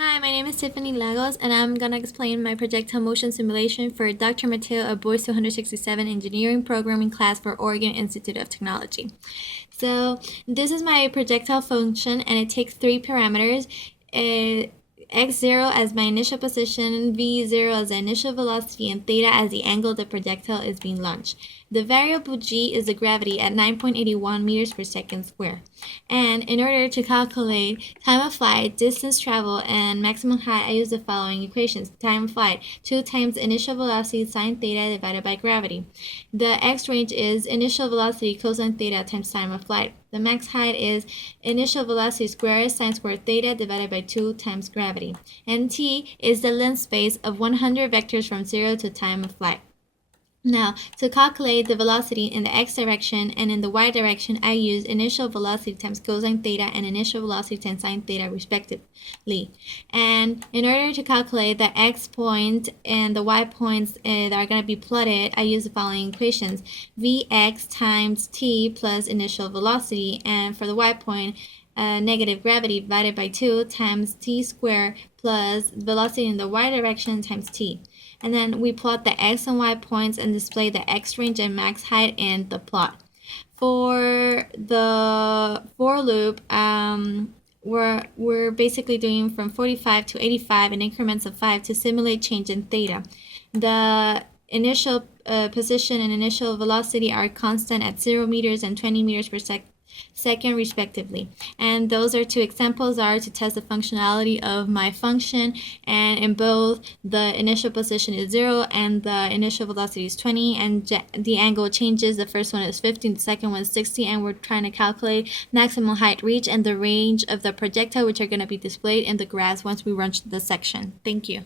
Hi, my name is Tiffany Lagos, and I'm going to explain my projectile motion simulation for Dr. Mateo of Boyce 267 Engineering Programming class for Oregon Institute of Technology. So this is my projectile function, and it takes three parameters. X0 as my initial position, V0 as the initial velocity, and theta as the angle the projectile is being launched. The variable g is the gravity at 9.81 meters per second square. And in order to calculate time of flight, distance traveled, and maximum height, I use the following equations. Time of flight, 2 times initial velocity sine theta divided by gravity. The x range is initial velocity cosine theta times time of flight. The max height is initial velocity squared sine squared theta divided by 2 times gravity. And t is the length space of 100 vectors from 0 to time of flight. Now, to calculate the velocity in the x direction and in the y direction, I use initial velocity times cosine theta and initial velocity times sine theta respectively. And in order to calculate the x point and the y points that are going to be plotted, I use the following equations. Vx times t plus initial velocity, and for the y point, negative gravity divided by 2 times t squared plus velocity in the y direction times t. And then we plot the x and y points and display the x range and max height in the plot. For the for loop, we're basically doing from 45 to 85 in increments of 5 to simulate change in theta. The initial position and initial velocity are constant at 0 meters and 20 meters per second respectively. And those are two examples are to test the functionality of my function, and in both the initial position is 0 and the initial velocity is 20, and the angle changes. The first one is 50, the second one is 60, and we're trying to calculate maximum height reach and the range of the projectile, which are going to be displayed in the graphs once we run the section. Thank you.